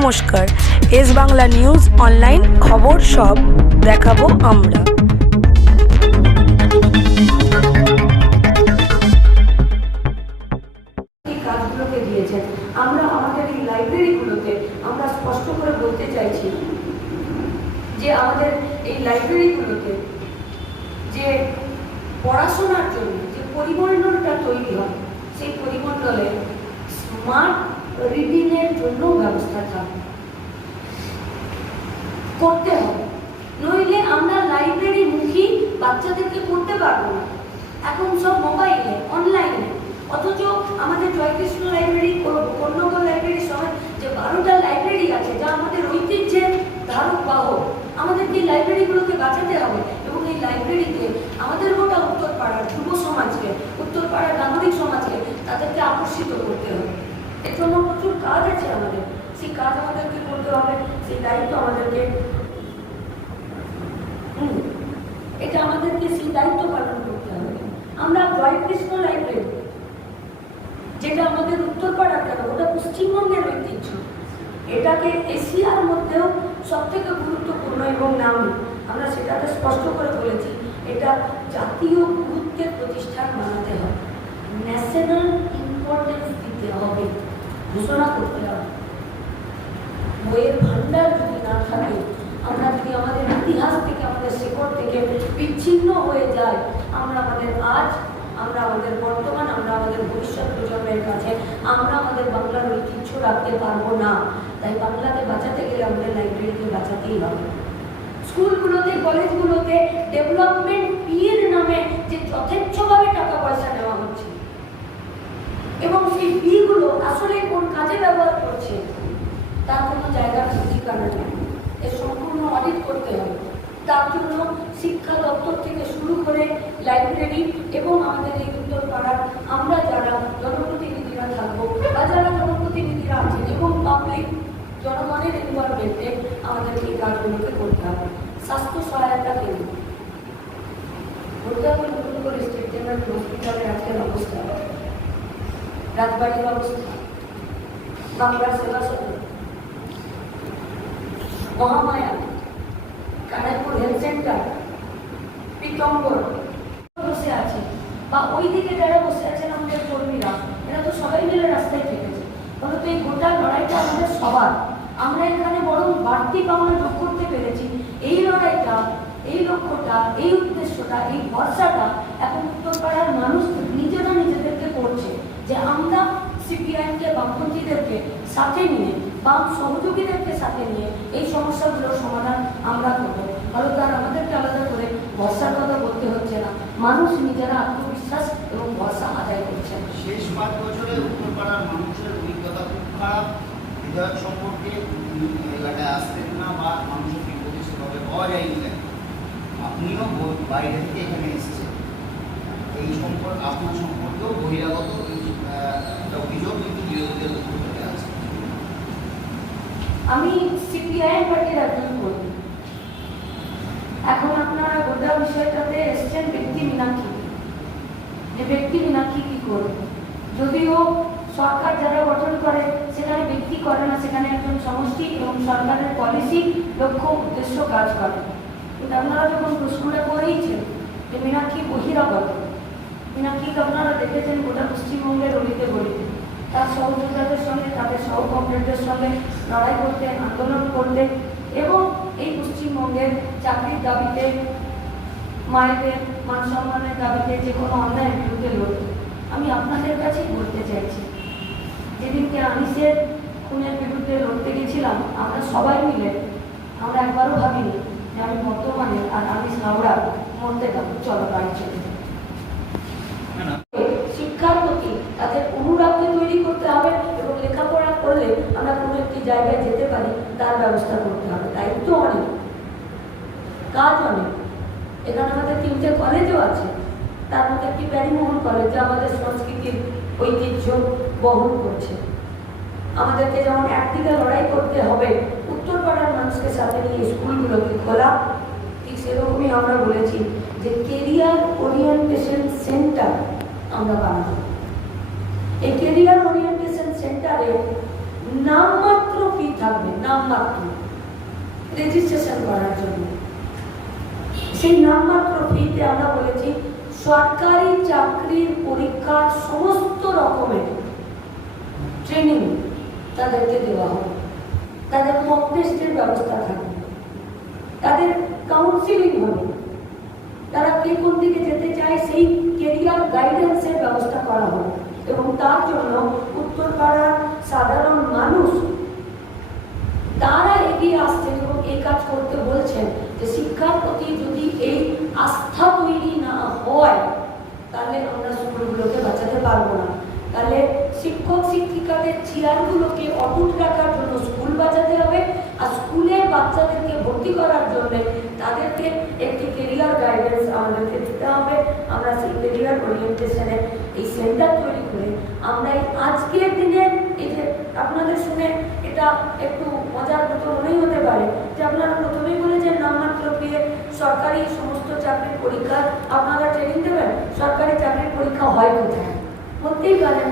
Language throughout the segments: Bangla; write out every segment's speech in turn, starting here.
নমস্কার, এস বাংলা নিউজ অনলাইন খবর সব দেখাবো আমরা। কাজগুলোকে দিয়েছেন আমরা আমাদের এই লাইব্রেরিগুলোতে আমরা স্পষ্ট করে বলতে চাইছি যে আমাদের এই লাইব্রেরিগুলোতে যে পড়াশোনার জন্য যে পরিমণ্ডলটা তৈরি হয় সেই পরিমণ্ডলে স্মার্ট রিডিংয়ের জন্য ব্যবস্থা থাকবে করতে হবে, নইলে আমরা লাইব্রেরি মুখী বাচ্চাদেরকে পড়তে পারবো না। এখন সব মোবাইলে অনলাইনে, অথচ আমাদের জয়কৃষ্ণ লাইব্রেরি কন্যগর লাইব্রেরি সমেত যে 12টা লাইব্রেরি আছে যা আমাদের ঐতিহ্যের ধারক বাহক, আমাদেরকে এই লাইব্রেরিগুলোকে বাঁচাতে হবে এবং এই লাইব্রেরিতে আমাদের গোটা উত্তরপাড়ার যুব সমাজকে, উত্তরপাড়ার নাগরিক সমাজকে তাদেরকে আকর্ষিত করতে হবে। এর জন্য প্রচুর কাজ আছে আমাদের, সেই কাজ আমাদেরকে করতে হবে, সেই দায়িত্ব আমাদেরকে সেই দায়িত্ব পালন করতে হবে। আমরা জয়কৃষ্ণ লাইব্রেরি যেটা আমাদের উত্তরপাড়ার কেন ওটা পশ্চিমবঙ্গের ঐতিহ্য, এটাকে এশিয়ার মধ্যেও সব থেকে গুরুত্বপূর্ণ এবং নামী, আমরা সেটাকে স্পষ্ট করে বলেছি এটা জাতীয় গুরুত্বের প্রতিষ্ঠান বানাতে হবে, ন্যাশনাল ইম্পর্টেন্স দিতে হবে, ঘোষণা করতে হবে। বইয়ের ভান্ডার যদি না থাকে, আমরা যদি আমাদের ইতিহাস থেকে আমাদের শেকড় থেকে বিচ্ছিন্ন হয়ে যায়, আমরা আমাদের আজ, আমরা আমাদের বর্তমান, আমরা আমাদের ভবিষ্যৎ প্রজন্মের কাছে আমরা আমাদের বাংলার ঐতিহ্য রাখতে পারবো না। তাই বাংলাকে বাঁচাতে গেলে আমাদের লাইব্রেরিকে বাঁচাতেই হবে। স্কুলগুলোতে, কলেজগুলোতে ডেভেলপমেন্ট ফির নামে যে যথেচ্ছভাবে টাকা পয়সা নেওয়া হচ্ছে এবং সেই ফিগুলো আসলে কোন কাজে ব্যবহার করছে তার কোনো জায়গার ঠিকানা নেই। এর সম্পূর্ণ অডিট করতে হবে। তার জন্য শিক্ষা দপ্তর থেকে শুরু করে লাইব্রেরি এবং আমাদের এই উত্তরপাড়ার আমরা যারা জনপ্রতিনিধিরা থাকবো বা যারা জনপ্রতিনিধিরা আছেন এবং পাবলিক জনগণের ইনভলভমেন্টে আমাদের এই কাজগুলোকে করতে হবে। স্বাস্থ্য সহায়তা কেন্দ্র দুর্গাপুর নতুন করে স্টেট জেনারেল হসপিটালের আজকের অবস্থা, রাজবাড়ির অবস্থা, বাংলার সেবা সদন, মহামায়া, কানাইপুর হেলথ সেন্টার, পিতম্বর বসে আছে বা ওই দিকে যারা বসে আছেন আমাদের কর্মীরা, এরা তো সবাই মিলে রাস্তায় থেকেছে। ফলত এই গোটা লড়াইটা আমাদের সবার, আমরা এখানে বরং বাড়তি পাওনা যোগ করতে পেরেছি। এই লড়াইটা, এই লক্ষ্যটা, এই উদ্দেশ্যটা, এই ভরসাটা এখন উত্তরপাড়ার মানুষ নিজেরা নিজেদেরকে করছে যে আমরা সিপিআইএমকে, বামপন্থীদেরকে সাথে নিয়ে, বাম সহযোগীদেরকে সাথে নিয়ে এই সমস্যাগুলোর সমাধান আমরা করবো। ফলত আর আমাদেরকে আলাদা করে ভরসার কথা বলতে হচ্ছে না, মানুষ নিজেরা আত্মবিশ্বাস এবং ভরসা আদায় করছে। শেষ 5 বছরে উত্তরপাড়ার মানুষের অভিজ্ঞতা খুব খারাপ। বিধায়ক সম্পর্কে এলাকায় আসতেন না বা মানুষের বিপদ সেভাবে পাওয়া যায়নি। আপনিও বাইরে থেকে এখানে এসেছেন, এই সম্পর্কে আপনার সম্পর্কেও বহিরাগত অভিযোগ কিন্তু বিরোধীদের উপর থেকে আছে। আমি সিপিআইএম পার্টির একজন কর্মী। এখন আপনারা গোটা বিষয়টাতে এসছেন ব্যক্তি মীনাক্ষী, যে ব্যক্তি মীনাক্ষী কি করবে। যদিও সরকার যারা গঠন করে সেখানে ব্যক্তি করে না, সেখানে একজন সমষ্টি এবং সরকারের পলিসি, লক্ষ্য, উদ্দেশ্য কাজ করে। কিন্তু আপনারা যখন প্রশ্নটা করেইছেন যে মীনাক্ষী বহিরাগত, মীনাক্ষীকে আপনারা দেখেছেন গোটা পশ্চিমবঙ্গের অলিতে গলিতে তার সহযোগিতাদের সঙ্গে, তাদের সহকর্মীদের সঙ্গে লড়াই করতে, আন্দোলন করতে এবং এই পশ্চিমবঙ্গের চাকরির দাবিতে, মায়েদের মান সম্মানের দাবিতে, যে কোনো অন্যায়ের বিরুদ্ধে লড়তে। আমি আপনাদের কাছেই বলতে চাইছি, যেদিনকে আনিসের খুনের বিরুদ্ধে লড়তে গেছিলাম আমরা সবাই মিলে, আমরা একবারও ভাবিনি যে আমি বর্তমানে আর আনিস হাওড়া মরতে যাবো, চলো বাড়ি চলে যাবো। শিক্ষার প্রতি তাদের অনুরাগকে তৈরি করতে হবে এবং লেখাপড়া করলে আমরা কোনো একটি জায়গায় যেতে পারি তার ব্যবস্থা করতে হবে। দায়িত্ব অনেক, কাজ অনেক। এখানে আমাদের 3টে কলেজও আছে, তার মধ্যে একটি প্যারিমোহন কলেজ যা আমাদের সংস্কৃতির ঐতিহ্য বহন করছে। আমাদেরকে যেমন একদিকে লড়াই করতে হবে উত্তরপাড়ার মানুষকে সাথে নিয়ে স্কুলগুলোকে খোলা, ঠিক সেরকমই আমরা বলেছি যে কেরিয়ার ওরিয়েন্টেশন সেন্টার আমরা বানাবো। এই কেরিয়ার ওরিয়েন্টেশন সেন্টারে নামমাত্র ফি থাকবে, নামমাত্র রেজিস্ট্রেশন করার জন্য। সেই নামমাত্র ফিতে আমরা বলেছি সরকারি চাকরির পরীক্ষার সমস্ত রকমের ট্রেনিং তাদেরকে দেওয়া হবে, তাদের মক টেস্টের ব্যবস্থা থাকবে, তাদের কাউন্সিলিং হবে, তারা কে কোন দিকে যেতে চায় সেই কেরিয়ার গাইডেন্সের ব্যবস্থা করা হবে। এবং তার জন্য উত্তরপাড়ার সাধারণ মানুষ তারা এগিয়ে আসছেন এবং এই কাজ করতে বলছেন যে শিক্ষার প্রতি যদি এই আস্থা তৈরি না হয় তাহলে আমরা স্কুলগুলোকে বাঁচাতে পারবো না। তাহলে শিক্ষক শিক্ষিকাদের চেয়ারগুলোকে অটুট রাখার জন্য স্কুল বাঁচাতে হবে, আর স্কুলে বাচ্চাদেরকে ভর্তি করার জন্য তাদেরকে একটি কেরিয়ার গাইডেন্স আমাদেরকে দিতে হবে। আমরা সেই কেরিয়ার ওরিয়েন্টেশনে এই সেন্টার তৈরি করে আমরা এই আজকের দিনে এই যে আপনাদের শুনে এটা একটু মজার মতো মনেই হতে পারে যে আপনারা প্রথমেই বলেছেন নামমাত্র পেয়ে সরকারি সমস্ত চাকরির পরীক্ষা আপনারা ট্রেনিং দেবেন, সরকারি চাকরির পরীক্ষা হয় কোথায়? বলতেই পারেন।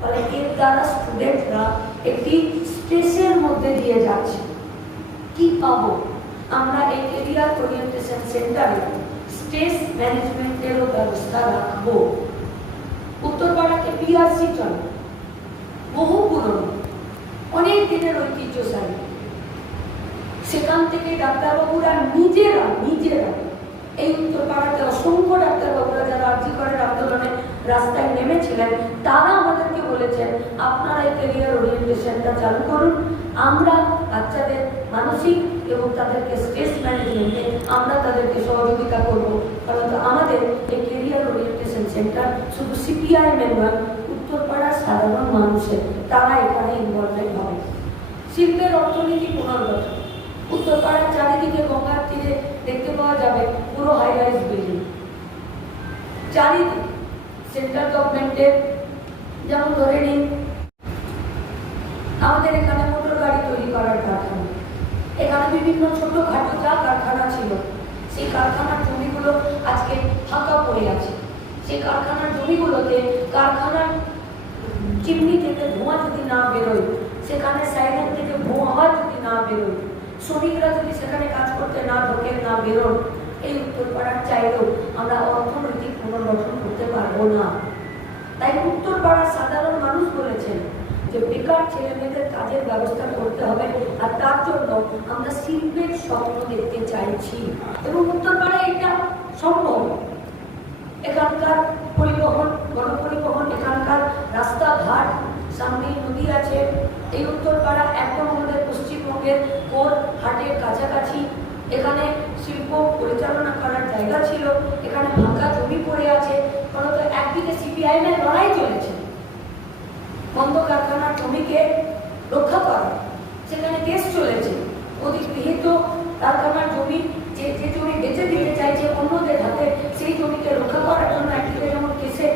ফলে এর দ্বারা স্টুডেন্টরা একটি স্ট্রেসের মধ্যে দিয়ে যাচ্ছে। কি পাবো? আমরা এই কেরিয়ার ওরিয়েন্টেশন সেন্টারে স্ট্রেস ম্যানেজমেন্টেরও ব্যবস্থা রাখবো। উত্তরপাড়াতে পিআরসি চলে, বহু পুরনো, অনেক দিনের ঐতিহ্যশালী। সেখান থেকে ডাক্তারবাবুরা নিজেরা এই উত্তরপাড়াতে অসংখ্য ডাক্তারবাবুরা যারা আর্জি করেন আন্দোলনে রাস্তায় নেমেছিলেন তারা আমাদেরকে বলেছেন আপনারা এই ক্যারিয়ার ওরিয়েন্টেশনটা চালু করুন, আমরা বাচ্চাদের মানসিক এবং তাদেরকে স্ট্রেস ম্যানেজমেন্টে আমরা তাদেরকে সহযোগিতা করব। কারণ আমাদের এই ক্যারিয়ার ওরিয়েন্টেশন সেন্টার শুধু সিপিআইএমের নয়, উত্তরপাড়ার সাধারণ মানুষের তারা এখানে ইনভলভমেন্ট হবে। শিল্পের অর্থনীতি পুনর্গঠন, উত্তরপাড়ার চারিদিকে গঙ্গার তীরে দেখতে পাওয়া যাবে পুরো হাই রাইজ বিল্ডিং, চারিদিকে সেন্ট্রাল গভর্নমেন্টের, যেমন ধরে নিন আমাদের এখানে মোটর গাড়ি তৈরি করার কারখানা, এখানে বিভিন্ন ছোটখাটো যা কারখানা ছিল সেই কারখানার জমিগুলো আজকে ফাঁকা পড়ে আছে। সেই কারখানার জমিগুলোতে কারখানার চিমনি থেকে ধোঁয়া যদি না বেরোয়, সেখানে সাইলেন থেকে ধোঁয়া যদি না বেরোয়, শ্রমিকরা যদি সেখানে কাজ করতে না ঢোকেন না বেরোন, এই উত্তরপাড়ার চাইলেও আমরা অর্থনৈতিক পুনর্গঠন করতে পারবো না। তাই উত্তরপাড়ার সাধারণ মানুষ বলেছেন যে বেকার ছেলে মেয়েদের কাজের ব্যবস্থা করতে হবে, আর তার জন্য আমরা শিল্পের স্বপ্ন দেখতে চাইছি এবং উত্তরপাড়ায় এটা সম্ভব। এখানকার পরিবহন, গণপরিবহন, এখানকার রাস্তাঘাট, সামনে নদী আছে। এই উত্তরপাড়া একদম আমাদের পশ্চিমবঙ্গের কোর হাটের কাছাকাছি। এখানে শিল্প পরিচালনা করার জায়গা ছিল, এখানে ফাঁকা জমি পড়ে আছে। ফলত একদিকে সিপিআইএমের লড়াই চলেছে বন্ধ কারখানার জমিকে রক্ষা করা, সেখানে কেস চলেছে অধিগৃহীত কারখানার জমি যে জমি বেঁচে দিতে চাইছে অন্যদের হাতে, সেই জমিকে রক্ষা করার জন্য একদিকে যেমন কেসে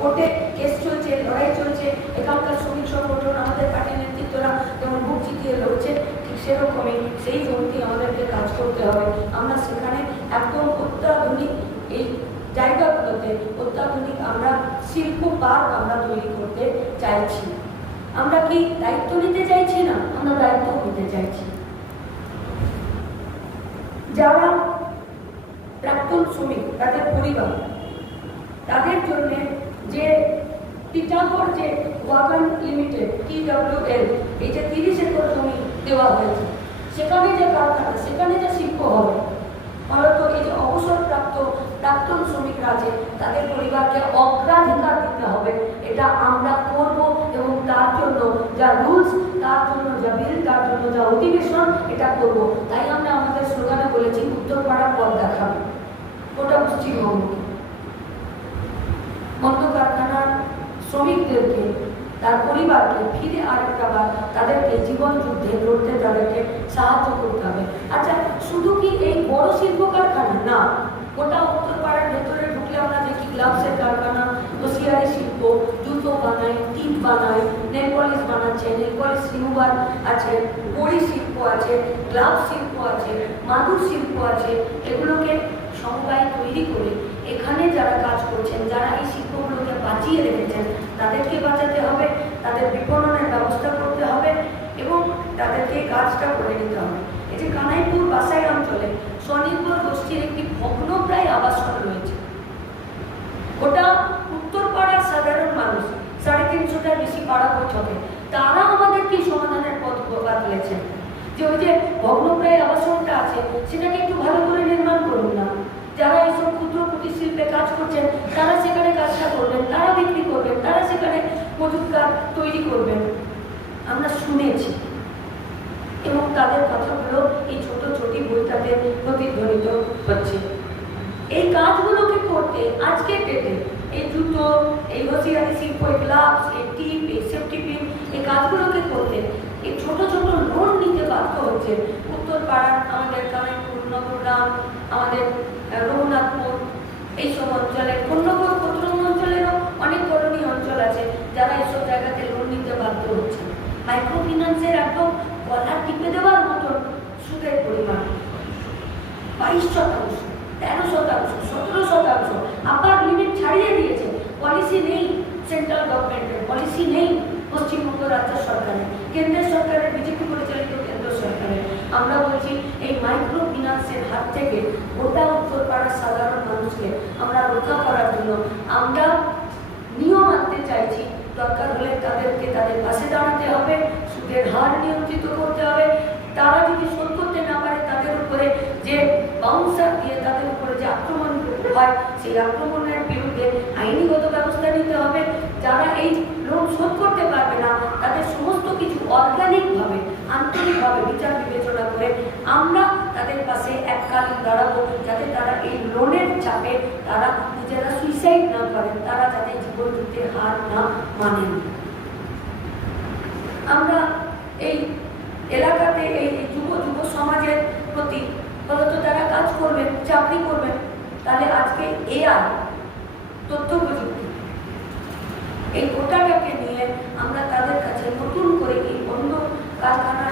কোর্টে কেস চলছে, লড়াই চলছে, এখানকার শ্রমিক সংগঠন আমাদের পার্টির নেতৃত্বরা যেমন বুক জিতিয়ে লড়ছে, ঠিক সেরকমই সেই জমিতে আমাদেরকে কাজ করতে হবে। আমরা সেখানে একদম অত্যাধুনিক এই জায়গাগুলোতে অত্যাধুনিক আমরা শিল্প পার্ক আমরা তৈরি করতে চাইছি। আমরা কি দায়িত্ব নিতে চাইছি না, আমরা দায়িত্ব নিতে চাইছি। যারা প্রাক্তন শ্রমিক তাদের পরিবার, তাদের জন্য যে টিটাগড় যে ওয়াগন লিমিটেড TWL এই যে 30 একর জমি দেওয়া হয়েছে, সেখানে যে কারখানা, সেখানে যে শিল্প হবে, ফলত এই যে অবসরপ্রাপ্ত প্রাক্তন শ্রমিকরা আছে তাদের পরিবারকে অগ্রাধিকার দিতে হবে। এটা আমরা করব এবং তার জন্য যা রুলস, তার জন্য যা বিল, তার জন্য যা অধিবেশন, এটা করব। তাই আমরা আমাদের স্লোগানে বলেছি উত্তরপাড়া পথ দেখাবে গোটা পশ্চিমবঙ্গ। বন্ধ কারখানার শ্রমিকদেরকে, তার পরিবারকে ফিরে আরেকটা বার তাদেরকে জীবন যুদ্ধে লড়তে তাদেরকে সাহায্য করতে হবে। আচ্ছা, শুধু কি এই বড় শিল্প কারখানা না, গোটা উত্তরপাড়ার ভেতরে ঢুকলে আমরা দেখি গ্লাভসের কারখানা, হোসিয়ারি শিল্প, জুতো বানায়, টিপ বানায়, নেল পলিশ বানাচ্ছে, নেল পলিশ রিমুভার আছে, বড়ি শিল্প আছে, গ্লাভ শিল্প আছে, মাদুর শিল্প আছে। এগুলোকে সমবায় তৈরি করে এখানে যারা কাজ করছেন, যারা এই শিল্পগুলোকে বাঁচিয়ে রেখেছেন, তাদেরকে বাঁচাতে হবে, তাদের বিপণনের ব্যবস্থা করতে হবে এবং এবং তাদেরকে কাজটা করে নিতে হবে। এই যে কানাইপুর বাসাই অঞ্চলে স্বনির্ভর গোষ্ঠীর একটি ভগ্নপ্রায় আবাসন রয়েছে। ওটা উত্তরপাড়ার সাধারণ মানুষ 350টার বেশি পাড়া পৌঁছবে, তারা আমাদের কি সমাধানের পথ বাতলেছেন যে ওই যে ভগ্নপ্রায় আবাসনটা আছে সেটাকে একটু ভালো করে নির্মাণ করুন না। যারা এইসব ক্ষুদ্র কুটির শিল্পে কাজ করছেন তারা সেখানে কাজটা করবেন, তারা বিক্রি করবেন, তারা সেখানে মজুদগার তৈরি করবেন। আমরা শুনেছি এবং তাদের কথাগুলো এই ছোট ছোটি বইটাতে প্রতিধ্বনিত হচ্ছে। এই কাজগুলোকে করতে আজকে পেতে এই জুতো, এই হুঁশিয়ারি শিল্প, এই গ্লাভস, এই টিপ, এই সেফটি পিন, এই কাজগুলোকে করতে এই ছোট ছোট লোন নিতে বাধ্য হচ্ছে উত্তরপাড়ার আমাদের কানাইপুর, নবগ্রাম, আমাদের রঘুনাথপুর এইসব অঞ্চলে, কন্যগর প্রথম অঞ্চলেরও অনেক ধরনের অঞ্চল আছে যারা এইসব জায়গাতে লোন নিতে বাধ্য হচ্ছে। মাইক্রো ফিন্যান্সের একদম গলা টিপে দেওয়ার মতন সুদের পরিমাণ 22%, 13%, 17%, আপার লিমিট ছাড়িয়ে দিয়েছে। পলিসি নেই সেন্ট্রাল গভর্নমেন্টের, পলিসি নেই পশ্চিমবঙ্গ রাজ্য সরকারের, কেন্দ্রের সরকারের, বিজেপি পরিচালিত কেন্দ্র সরকারের। আমরা বলছি এই মাইক্রো ফিন্যান্সের হাত থেকে গোটা উত্তরপাড়ার সাধারণ মানুষকে আমরা রক্ষা করার জন্য আমরা নিয়ম আনতে চাইছি। দরকার হলে তাদেরকে তাদের পাশে দাঁড়াতে হবে, সুদের হার নিয়ন্ত্রিত করতে হবে। তারা যদি শোধ করতে না পারে তাদের উপরে যে বাউন্সার দিয়ে তাদের উপরে যে আক্রমণ হয় সেই আক্রমণের বিরুদ্ধে আইনিগত ব্যবস্থা নিতে হবে। যারা এই লোন শোধ করতে পারবে না তাদের সমস্ত কিছু অর্গানিকভাবে, আন্তরিকভাবে বিচার বিবেচনা করে আমরা তাদের পাশে এককালীন দাঁড়াবো, যাতে তারা এই লোনের চাপে তারা নিজেরা সুইসাইড না করেন, তারা যাতে জীবন যুদ্ধের হার না মানেন। আমরা এই এলাকাতে এই যুব সমাজের প্রতি বলতো তারা কাজ করবেন, চাকরি করবেন, তাহলে আজকে এআই, তথ্য প্রযুক্তি, এই গোটাটাকে নিয়ে আমরা তাদের কাছে নতুন করে এই বন্ধ কারখানার